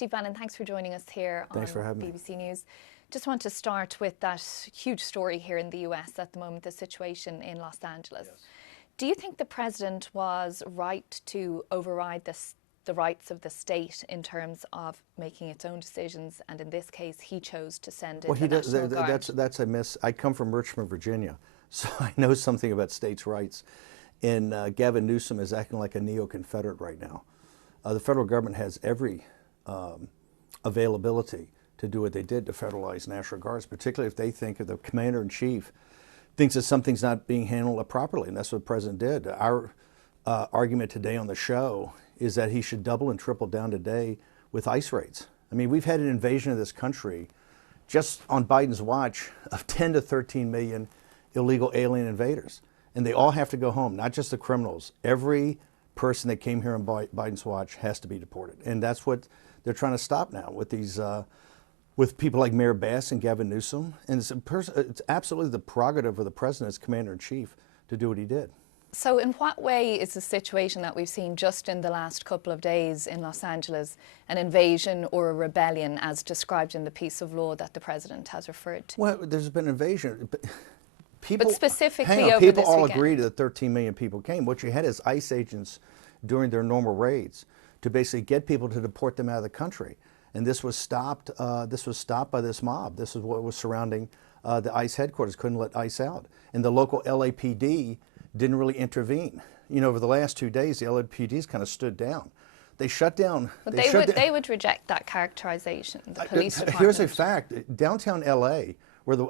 Steve Bannon, thanks for joining us here on Thanks for having me. BBC News. Just want to start with that huge story here in the US at the moment, the situation in Los Angeles. Yes. Do you think the president was right to override the rights of the state in terms of making its own decisions, and in this case he chose to send in the National Guard? That's a miss. I come from Richmond, Virginia, so I know something about states' rights. And Gavin Newsom is acting like a neo-Confederate right now. The federal government has every availability to do what they did to federalize National Guards, particularly if they think, if the commander-in-chief thinks that something's not being handled properly, and that's what the president did. Our argument today on the show is that he should double and triple down today with ICE raids. I mean, we've had an invasion of this country just on Biden's watch of 10 to 13 million illegal alien invaders. And they all have to go home, not just the criminals. Every person that came here on Biden's watch has to be deported. And that's what they're trying to stop now with these, with people like Mayor Bass and Gavin Newsom. And it's absolutely the prerogative of the president as commander-in-chief to do what he did. So in what way is the situation that we've seen just in the last couple of days in Los Angeles an invasion or a rebellion as described in the piece of law that the president has referred to? Well, there's been invasion. But specifically hang on, over people this all weekend. agreed that 13 million people came. What you had is ICE agents during their normal raids to basically get people to deport them out of the country. And this was stopped. This was stopped by this mob. This is what was surrounding the ICE headquarters. Couldn't let ICE out, and the local LAPD didn't really intervene. You know, over the last 2 days, the LAPD's kind of stood down. They shut down. But they would reject that characterization. The police department. Here's a fact: downtown LA,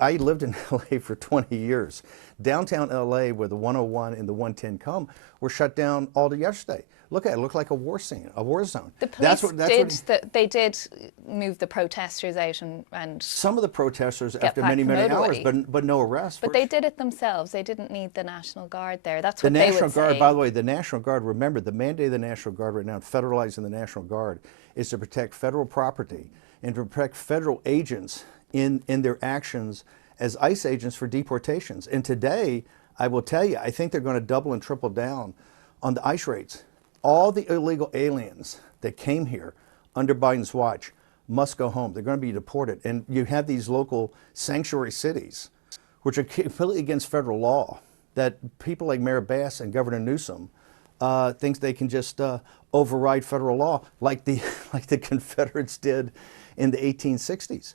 I lived in LA for 20 years. Downtown LA, where the 101 and the 110 come, were shut down all day yesterday. Look at it; looked like a war scene, a war zone. The police they did move the protesters out and some of the protesters after many hours, but no arrests. But they did it themselves. They didn't need the National Guard there. That's what the they National would Guard. say. By the way, the National Guard. Remember, the mandate of the National Guard right now, federalizing the National Guard, is to protect federal property and to protect federal agents in their actions as ICE agents for deportations. And today, I will tell you, I think they're going to double and triple down on the ICE raids. All the illegal aliens that came here under Biden's watch must go home. They're going to be deported. And you have these local sanctuary cities, which are completely against federal law, that people like Mayor Bass and Governor Newsom think they can just override federal law like the Confederates did in the 1860s.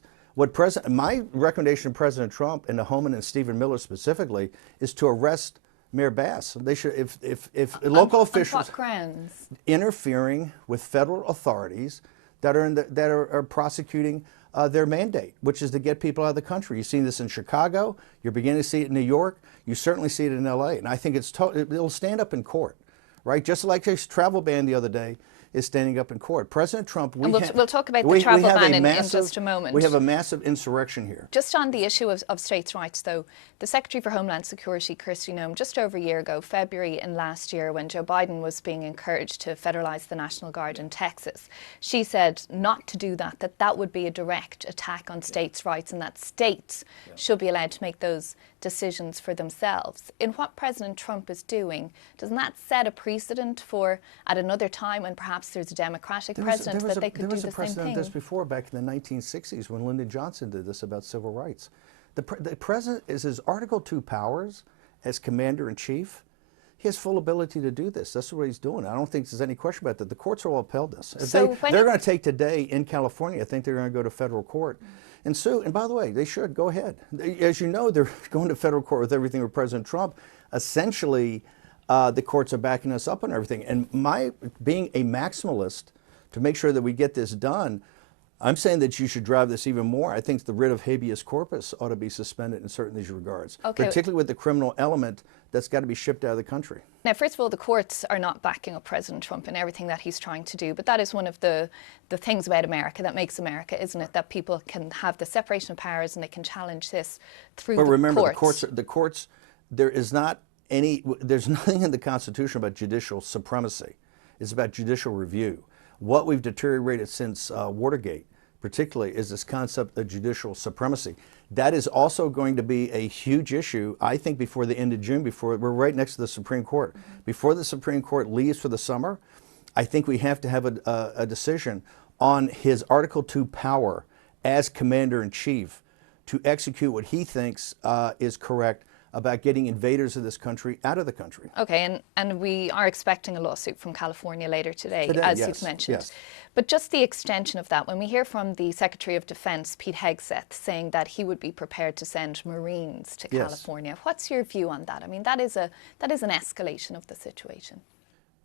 My recommendation to President Trump and to Homan and Stephen Miller specifically is to arrest Mayor Bass. They should, if local officials on what grounds? Interfering with federal authorities that are prosecuting their mandate, which is to get people out of the country. You've seen this in Chicago. You're beginning to see it in New York. You certainly see it in LA. And I think it'll stand up in court, right? Just like this travel ban the other day is standing up in court. President Trump, we'll talk about the travel ban in just a moment. We have a massive insurrection here. Just on the issue of states' rights, though, the Secretary for Homeland Security, Kristi Noem, just over a year ago, February in last year, when Joe Biden was being encouraged to federalize the National Guard in Texas, she said not to do that, that would be a direct attack on states' rights and that states should be allowed to make those decisions for themselves. In what President Trump is doing, doesn't that set a precedent for, at another time when perhaps there's a Democratic president, that they could do the same thing? There was a precedent of this before, back in the 1960s, when Lyndon Johnson did this about civil rights. The president is his Article 2 powers as commander-in-chief. He has full ability to do this. That's what he's doing. I don't think there's any question about that. The courts will upheld this. They're going to take today in California, I think they're going to go to federal court and sue. And by the way, they should go ahead. As you know, they're going to federal court with everything with President Trump. Essentially, the courts are backing us up on everything. And being a maximalist to make sure that we get this done, I'm saying that you should drive this even more. I think the writ of habeas corpus ought to be suspended in certain these regards, particularly with the criminal element that's got to be shipped out of the country. Now, first of all, the courts are not backing up President Trump in everything that he's trying to do, but that is one of the things about America that makes America, isn't it? That people can have the separation of powers and they can challenge this through the courts. But remember, the courts, there's nothing in the Constitution about judicial supremacy. It's about judicial review. What we've deteriorated since Watergate, particularly, is this concept of judicial supremacy. That is also going to be a huge issue, I think, before the end of June. We're right next to the Supreme Court. Before the Supreme Court leaves for the summer, I think we have to have a decision on his Article 2 power as commander-in-chief to execute what he thinks is correct about getting invaders of this country out of the country. Okay, and we are expecting a lawsuit from California later today, as yes, you've mentioned. yes. But just the extension of that, when we hear from the Secretary of Defense, Pete Hegseth, saying that he would be prepared to send Marines to Yes. California, what's your view on that? I mean, that is an escalation of the situation.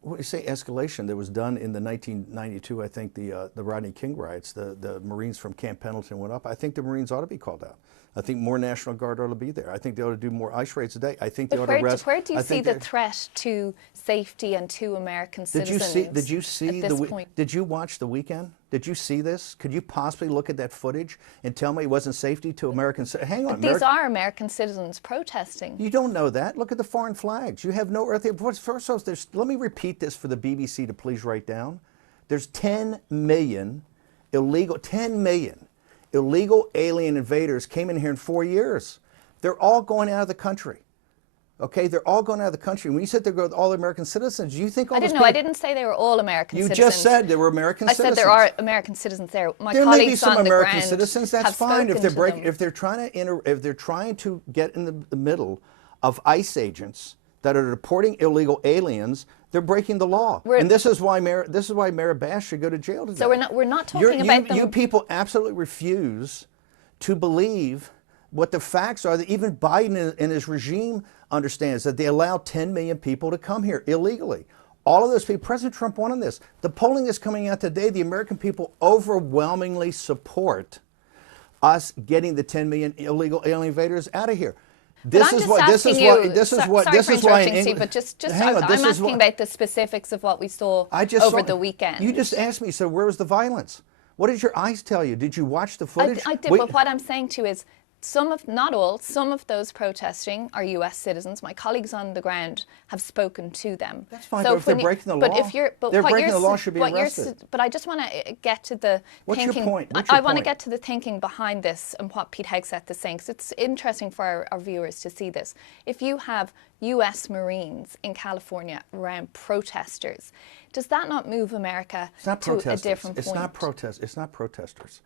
When you say escalation, that was done in the 1992, I think, the Rodney King riots. The Marines from Camp Pendleton went up. I think the Marines ought to be called out. I think more National Guard ought to be there. I think they ought to do more ICE raids a day. I think they ought to arrest. Where do you see the threat to safety and to American citizens? Did you see at this point? Did you watch The Weekend? Did you see this? Could you possibly look at that footage and tell me it wasn't safety to Americans? Hang on, These are American citizens protesting. You don't know that. Look at the foreign flags. You have no earthly. First off, let me repeat this for the BBC to please write down. There's 10 million illegal alien invaders came in here in 4 years. They're all going out of the country. Okay, they're all going out of the country. When you said they're going with all American citizens, do you think all I those didn't know. people, I didn't say they were all American citizens. You just said they were American citizens. I said there are American citizens there. My there colleagues may be some on the American ground citizens. That's have fine if spoken they're if they're trying to get in the middle of ICE agents that are deporting illegal aliens. They're breaking the law, and this is why Mayor Bass should go to jail today. So we're not talking about them. You people absolutely refuse to believe what the facts are. That even Biden and his regime understands that they allow 10 million people to come here illegally. All of those people, President Trump won on this. The polling is coming out today. The American people overwhelmingly support us getting the 10 million illegal alien invaders out of here. This is why in England. But I'm asking about the specifics of what we saw over the weekend. You just asked me. So where was the violence? What did your eyes tell you? Did you watch the footage? I did, but what I'm saying to you is not all, some of those protesting are U.S. citizens. My colleagues on the ground have spoken to them. That's fine, so but if they're breaking the law, they're breaking the law, should be arrested. But I just want to get to the What's thinking. Your point? I want to get to the thinking behind this and what Pete Hegseth is saying, because it's interesting for our viewers to see this. If you have U.S. Marines in California around protesters, does that not move America to a different point? It's not protesters.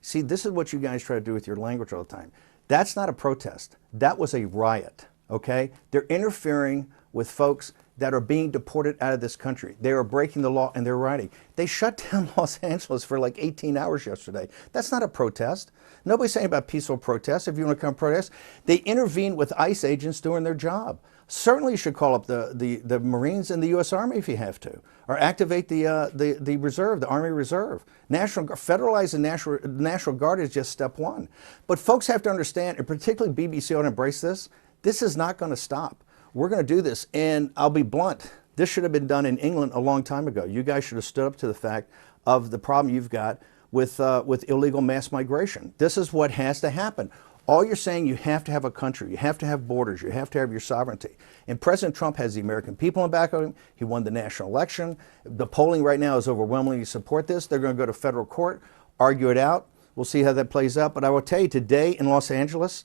See, this is what you guys try to do with your language all the time. That's not a protest. That was a riot, okay? They're interfering with folks that are being deported out of this country. They are breaking the law and they're rioting. They shut down Los Angeles for like 18 hours yesterday. That's not a protest. Nobody's saying about peaceful protests. If you want to come protest, they intervene with ICE agents doing their job. Certainly you should call up the Marines and the U.S. Army if you have to, or activate the reserve, the Army Reserve. Federalize the National Guard is just step one. But folks have to understand, and particularly BBC ought to embrace this, this is not going to stop. We're going to do this, and I'll be blunt, this should have been done in England a long time ago. You guys should have stood up to the fact of the problem you've got with illegal mass migration. This is what has to happen. All you're saying, you have to have a country, you have to have borders, you have to have your sovereignty. And President Trump has the American people in back of him. He won the national election. The polling right now is overwhelmingly support this. They're going to go to federal court, argue it out. We'll see how that plays out. But I will tell you, today in Los Angeles,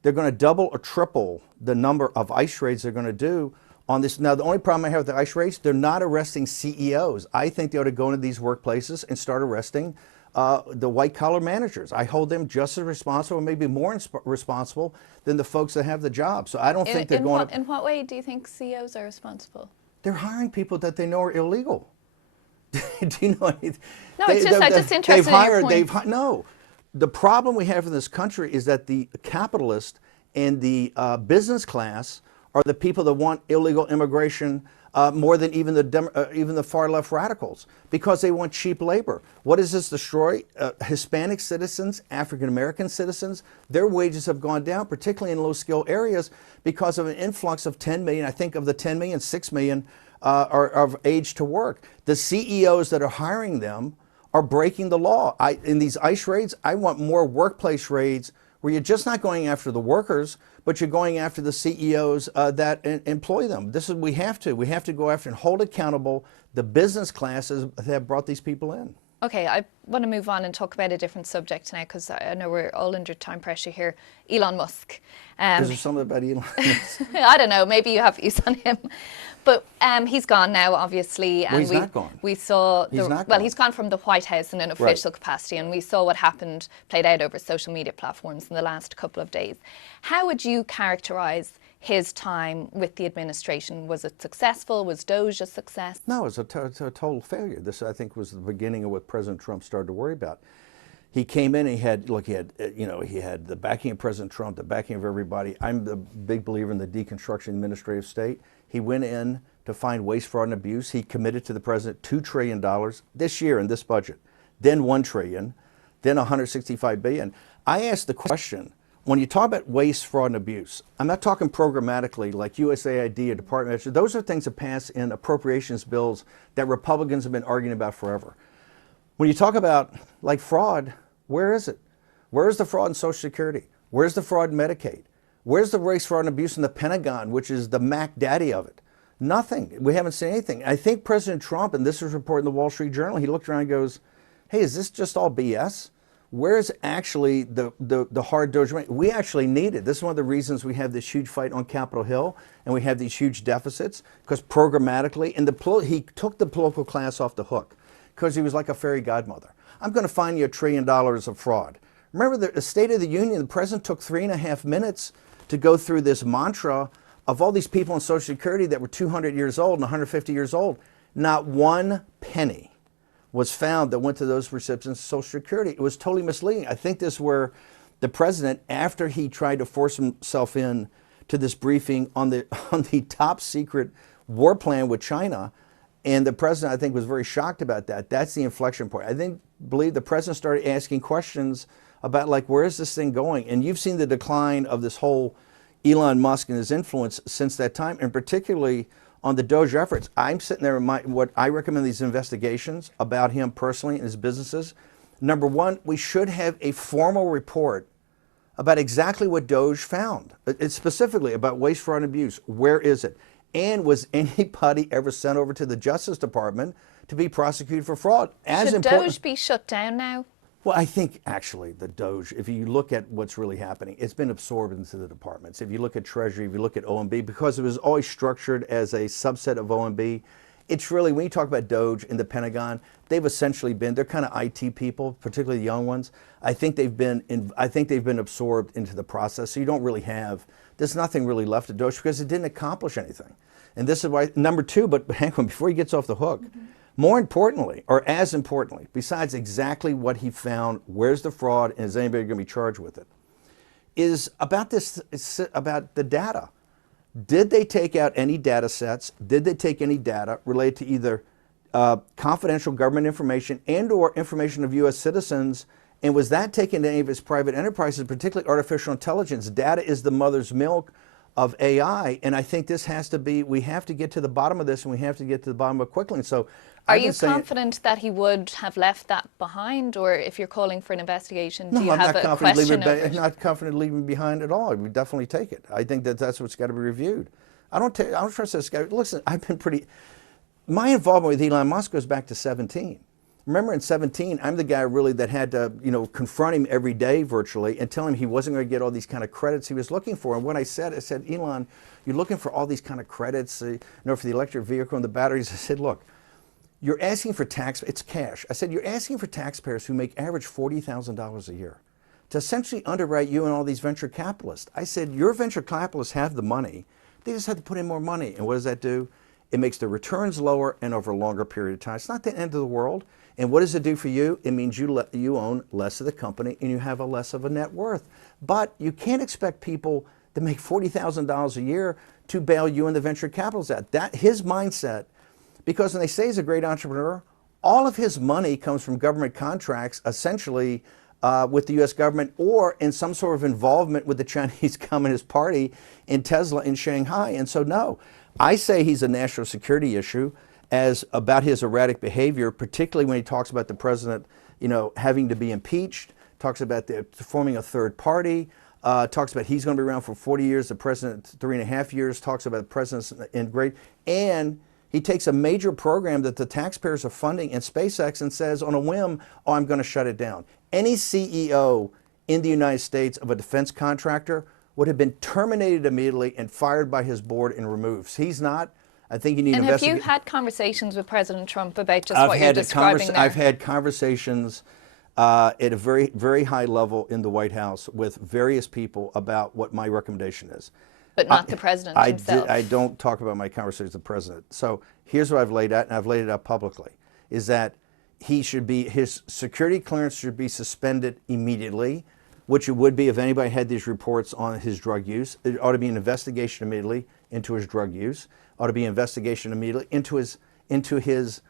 they're going to double or triple the number of ICE raids they're going to do on this. Now, the only problem I have with the ICE raids, they're not arresting CEOs. I think they ought to go into these workplaces and start arresting the white-collar managers. I hold them just as responsible, maybe more responsible than the folks that have the job. So I don't think they're going to... In what way do you think CEOs are responsible? They're hiring people that they know are illegal. Do you know anything? No, I'm just interested in your point. No. The problem we have in this country is that the capitalist and the business class are the people that want illegal immigration more than even the far left radicals, because they want cheap labor. What does this destroy? Hispanic citizens, African American citizens, their wages have gone down, particularly in low skill areas, because of an influx of 10 million. I think of the 10 million, 6 million are of age to work. The CEOs that are hiring them are breaking the law. In these ICE raids, I want more workplace raids where you're just not going after the workers, but you're going after the CEOs that employ them. This is we have to go after and hold accountable the business classes that have brought these people in. Okay, I want to move on and talk about a different subject now because I know we're all under time pressure here. Elon Musk. Is there something about Elon Musk? I don't know, maybe you have views on him. But he's gone now, obviously. Well, he's not gone. We saw, He's gone from the White House in an official capacity, and we saw what happened, played out over social media platforms in the last couple of days. How would you characterise his time with the administration? Was it successful? Was Doge a success? No, it was a total failure. This, I think, was the beginning of what President Trump started to worry about. He came in, he had the backing of President Trump, the backing of everybody. I'm the big believer in the deconstruction of administrative state. He went in to find waste, fraud, and abuse. He committed to the president $2 trillion this year in this budget, then $1 trillion, then $165 billion. I asked the question, when you talk about waste, fraud, and abuse, I'm not talking programmatically like USAID or Department of, those are things that pass in appropriations bills that Republicans have been arguing about forever. When you talk about like fraud, where is it? Where's the fraud in Social Security? Where's the fraud in Medicaid? Where's the waste, fraud, and abuse in the Pentagon, which is the Mac Daddy of it? Nothing. We haven't seen anything. I think President Trump, and this was reported in the Wall Street Journal, he looked around and goes, hey, is this just all BS? Where's actually the hard Doge money? We actually need it. This is one of the reasons we have this huge fight on Capitol Hill and we have these huge deficits, because programmatically, and he took the political class off the hook because he was like a fairy godmother. I'm going to find you $1 trillion of fraud. Remember the State of the Union, the president took 3.5 minutes to go through this mantra of all these people in Social Security that were 200 years old and 150 years old. Not one penny was found that went to those recipients of Social Security. It was totally misleading. I think this is where the president, after he tried to force himself in to this briefing on the top secret war plan with China, and the president, I think, was very shocked about that. That's the inflection point. I believe the president started asking questions about, like, where is this thing going? And you've seen the decline of this whole Elon Musk and his influence since that time, and particularly on the Doge efforts. I'm sitting there in what I recommend these investigations about him personally and his businesses. Number one, we should have a formal report about exactly what Doge found. It's specifically about waste, fraud, and abuse. Where is it? And was anybody ever sent over to the Justice Department to be prosecuted for fraud? Should Doge be shut down now? Well, I think actually the Doge, if you look at what's really happening, it's been absorbed into the departments. If you look at Treasury, if you look at OMB, because it was always structured as a subset of OMB, it's really, when you talk about Doge in the Pentagon, they've essentially been, they're kind of IT people, particularly the young ones. I think they've been absorbed into the process. So you don't really have, there's nothing really left of Doge because it didn't accomplish anything. And this is why, number two, but hang on, before he gets off the hook, more importantly, or as importantly, besides exactly what he found, where's the fraud, and is anybody going to be charged with it, is about this, about the data. Did they take out any data sets? Did they take any data related to either confidential government information and or information of U.S. citizens? And was that taken to any of his private enterprises, particularly artificial intelligence? Data is the mother's milk of AI, and I think this has to be, we have to get to the bottom of this, and we have to get to the bottom of it quickly. And so, are you confident that he would have left that behind, or if you're calling for an investigation, do you have a question over it? I'm not confident leaving behind at all. I would definitely take it. I think that's what's got to be reviewed. I don't trust this guy. Listen, my involvement with Elon Musk goes back to 2017. Remember in 2017, I'm the guy really that had to, confront him every day virtually and tell him he wasn't going to get all these kind of credits he was looking for. And what I said, Elon, you're looking for all these kind of credits, for the electric vehicle and the batteries. I said, look, you're asking for it's cash. I said, you're asking for taxpayers who make average $40,000 a year to essentially underwrite you and all these venture capitalists. I said, your venture capitalists have the money. They just have to put in more money. And what does that do? It makes the returns lower and over a longer period of time. It's not the end of the world. And what does it do for you? It means you own less of the company and you have a less of a net worth. But you can't expect people that make $40,000 a year to bail you and the venture capitalists out. His mindset, because when they say he's a great entrepreneur, all of his money comes from government contracts, essentially with the U.S. government, or in some sort of involvement with the Chinese Communist Party in Tesla in Shanghai. And so, no, I say he's a national security issue as about his erratic behavior, particularly when he talks about the president, having to be impeached, talks about forming a third party, talks about he's going to be around for 40 years, the president 3.5 years, talks about the president's in great, and He takes a major program that the taxpayers are funding in SpaceX and says on a whim, oh, I'm going to shut it down. Any CEO in the United States of a defense contractor would have been terminated immediately and fired by his board and removed. He's not. I think you need to investigate. And have you had conversations with President Trump about just what you're describing there? I've had conversations at a very, very high level in the White House with various people about what my recommendation is. But not the president himself. I don't talk about my conversations with the president. So here's what I've laid out, and I've laid it out publicly, is that his security clearance should be suspended immediately, which it would be if anybody had these reports on his drug use. It ought to be an investigation immediately into his drug use. Ought to be an investigation immediately into his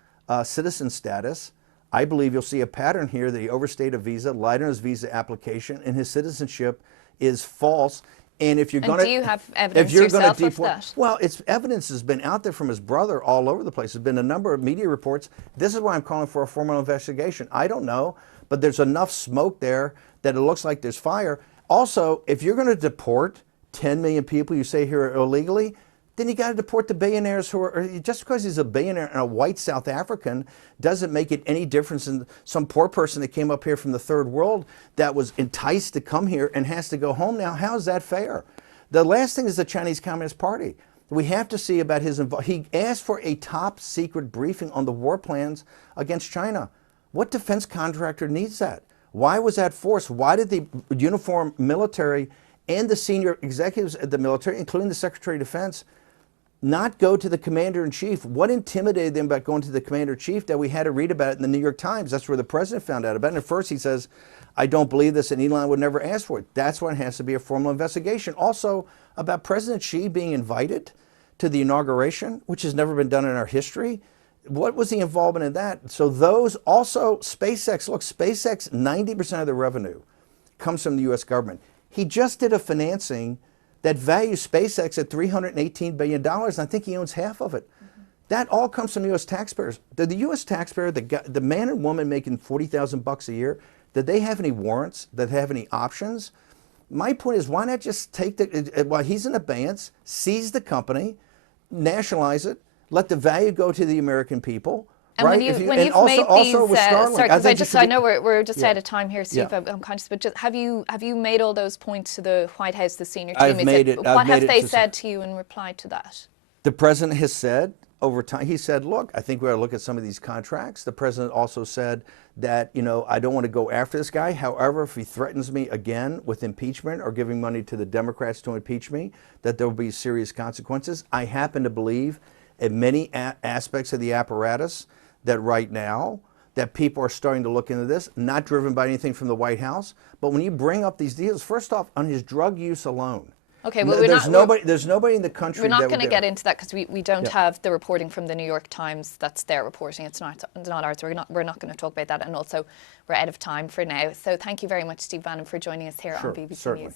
citizen status. I believe you'll see a pattern here that he overstayed a visa, lied on his visa application, and his citizenship is false. And if you're going to, do you have evidence yourself of that? Well, evidence has been out there from his brother all over the place. There's been a number of media reports. This is why I'm calling for a formal investigation. I don't know, but there's enough smoke there that it looks like there's fire. Also, if you're going to deport 10 million people you say here illegally, then you got to deport the billionaires who are, just because he's a billionaire and a white South African doesn't make it any difference than some poor person that came up here from the third world that was enticed to come here and has to go home now. How is that fair? The last thing is the Chinese Communist Party. We have to see about his involvement. He asked for a top secret briefing on the war plans against China. What defense contractor needs that? Why was that forced? Why did the uniformed military and the senior executives at the military, including the Secretary of Defense, not go to the commander-in-chief? What intimidated them about going to the commander-in-chief that we had to read about it in the New York Times? That's where the president found out about it. And at first he says, I don't believe this, and Elon would never ask for it. That's why it has to be a formal investigation. Also, about President Xi being invited to the inauguration, which has never been done in our history. What was the involvement in that? So those, also SpaceX, look, SpaceX, 90% of the revenue comes from the U.S. government. He just did a financing that values SpaceX at $318 billion, and I think he owns half of it. That all comes from the U.S. taxpayers. The U.S. taxpayer, the man and woman making $40,000 a year, did they have any warrants? Did they have any options? My point is, why not just take while he's in abeyance, seize the company, nationalize it, let the value go to the American people. And right? when you've made these, sorry, because I know we're just out of time here, Steve. Yeah. I'm conscious, but just, have you made all those points to the White House, the senior team? What have they said to you in reply to that? The president has said over time. He said, "Look, I think we ought to look at some of these contracts." The president also said that, I don't want to go after this guy. However, if he threatens me again with impeachment or giving money to the Democrats to impeach me, that there will be serious consequences. I happen to believe in many aspects of the apparatus that right now that people are starting to look into this, not driven by anything from the White House. But when you bring up these deals, first off, on his drug use alone, okay, well, there's nobody in the country. We're not going to get into that because we don't have the reporting from the New York Times. That's their reporting. It's not ours. We're not going to talk about that. And also, we're out of time for now. So thank you very much, Steve Bannon, for joining us here on BBC News.